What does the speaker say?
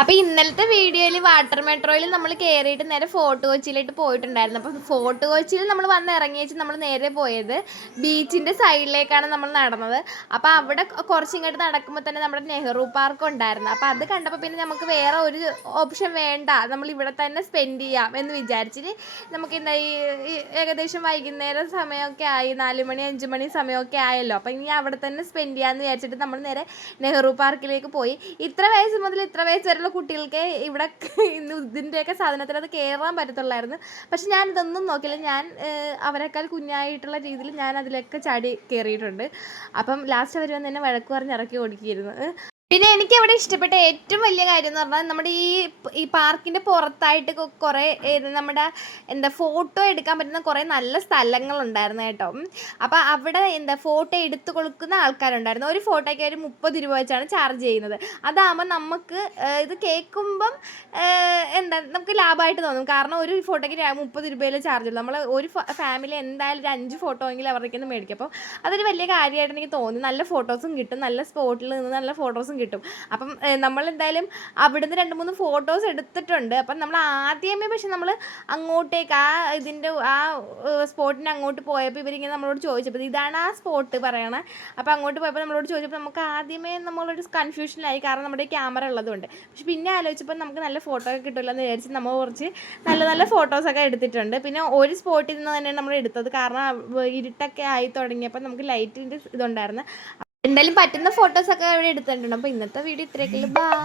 അപ്പോൾ ഇന്നലത്തെ വീഡിയോയിൽ വാട്ടർ മെട്രോയിൽ നമ്മൾ കയറിയിട്ട് നേരെ ഫോർട്ട് കൊച്ചിയിലോട്ട് പോയിട്ടുണ്ടായിരുന്നു. അപ്പോൾ ഫോർട്ട് കൊച്ചിയിൽ നമ്മൾ വന്ന് ഇറങ്ങിയേച്ച് നമ്മൾ നേരെ പോയത് ബീച്ചിൻ്റെ സൈഡിലേക്കാണ് നമ്മൾ നടന്നത്. അപ്പോൾ അവിടെ കുറച്ചിങ്ങോട്ട് നടക്കുമ്പോൾ തന്നെ നമ്മുടെ നെഹ്റു പാർക്ക് ഉണ്ടായിരുന്നു. അപ്പോൾ അത് കണ്ടപ്പോൾ പിന്നെ നമുക്ക് വേറെ ഒരു ഓപ്ഷൻ വേണ്ട, നമ്മൾ ഇവിടെ തന്നെ സ്പെൻഡ് ചെയ്യാം എന്ന് വിചാരിച്ചിട്ട് നമുക്ക് എന്താ ഈ ഏകദേശം വൈകുന്നേരം സമയമൊക്കെ ആയി, 4 മണി 5 മണി സമയമൊക്കെ ആയല്ലോ. അപ്പോൾ ഇനി അവിടെ തന്നെ സ്പെൻഡ് ചെയ്യാമെന്ന് വിചാരിച്ചിട്ട് നമ്മൾ നേരെ നെഹ്റു പാർക്കിലേക്ക് പോയി. ഇത്ര വയസ്സ് മുതൽ ഇത്ര വയസ്സ് വരെയുള്ള കുട്ടികൾക്ക് ഇവിടെ ഇതിൻ്റെയൊക്കെ സാധനത്തിൽ അത് കയറാൻ പറ്റത്തുള്ളായിരുന്നു. പക്ഷെ ഞാൻ ഇതൊന്നും നോക്കില്ല, ഞാൻ അവരെക്കാൾ കുഞ്ഞായിട്ടുള്ള രീതിയിൽ ഞാൻ അതിലൊക്കെ ചാടി കയറിയിട്ടുണ്ട്. അപ്പം ലാസ്റ്റ് അവർ വന്ന് എന്നെ വഴക്ക് പറഞ്ഞ് ഇറക്കി ഓടിക്കുകയായിരുന്നു. പിന്നെ എനിക്ക് അവിടെ ഇഷ്ടപ്പെട്ട ഏറ്റവും വലിയ കാര്യം എന്ന് പറഞ്ഞാൽ നമ്മുടെ ഈ പാർക്കിൻ്റെ പുറത്തായിട്ട് കുറേ നമ്മുടെ ഫോട്ടോ എടുക്കാൻ പറ്റുന്ന കുറേ നല്ല സ്ഥലങ്ങളുണ്ടായിരുന്നു കേട്ടോ. അപ്പോൾ അവിടെ ഫോട്ടോ എടുത്തു കൊടുക്കുന്ന ആൾക്കാരുണ്ടായിരുന്നു. ഒരു ഫോട്ടോയ്ക്ക് ഒരു 30 രൂപ വെച്ചാണ് ചാർജ് ചെയ്യുന്നത്. അതാകുമ്പോൾ നമുക്ക് ഇത് കേൾക്കുമ്പം നമുക്ക് ലാഭമായിട്ട് തോന്നും. കാരണം ഒരു ഫോട്ടോയ്ക്ക് 30 രൂപയിൽ ചാർജ് ഉള്ളൂ. നമ്മൾ ഒരു ഫാമിലി എന്തായാലും ഒരു 5 ഫോട്ടോ എങ്കിലും അവർക്ക് മേടിക്കും. അപ്പോൾ അതൊരു വലിയ കാര്യമായിട്ട് എനിക്ക് തോന്നി. നല്ല ഫോട്ടോസും കിട്ടും, നല്ല സ്പോട്ടിൽ നിന്ന് നല്ല ഫോട്ടോസും കിട്ടും. അപ്പം നമ്മളെന്തായാലും അവിടുന്ന് 2-3 ഫോട്ടോസ് എടുത്തിട്ടുണ്ട്. അപ്പം നമ്മൾ ആദ്യമേ പക്ഷെ നമ്മൾ അങ്ങോട്ടേക്ക് ഇതിൻ്റെ സ്പോട്ടിന് അങ്ങോട്ട് പോയപ്പോൾ ഇവരിങ്ങനെ നമ്മളോട് ചോദിച്ചപ്പോൾ ഇതാണ് ആ സ്പോട്ട് പറയണേ. അപ്പോൾ അങ്ങോട്ട് പോയപ്പോൾ നമ്മളോട് ചോദിച്ചപ്പോൾ നമുക്ക് ആദ്യമേ നമ്മളൊരു കൺഫ്യൂഷനിലായി, കാരണം നമ്മുടെ ക്യാമറ ഉള്ളതുകൊണ്ട്. പക്ഷെ പിന്നെ ആലോചിച്ചപ്പോൾ നമുക്ക് നല്ല ഫോട്ടോ ഒക്കെ കിട്ടില്ല എന്ന് വിചാരിച്ച് നമ്മൾ കുറച്ച് നല്ല നല്ല ഫോട്ടോസൊക്കെ എടുത്തിട്ടുണ്ട്. പിന്നെ ഒരു സ്പോട്ടിൽ നിന്ന് തന്നെയാണ് നമ്മൾ എടുത്തത്, കാരണം ഇരുട്ടൊക്കെ ആയി തുടങ്ങിയപ്പോൾ നമുക്ക് ലൈറ്റിൻ്റെ ഇതുണ്ടായിരുന്നു. എന്തായാലും പറ്റുന്ന ഫോട്ടോസൊക്കെ അവിടെ എടുത്തിട്ടുണ്ട്. അപ്പോൾ ഇന്നത്തെ വീഡിയോ ഇത്രയൊക്കെ. ബൈ.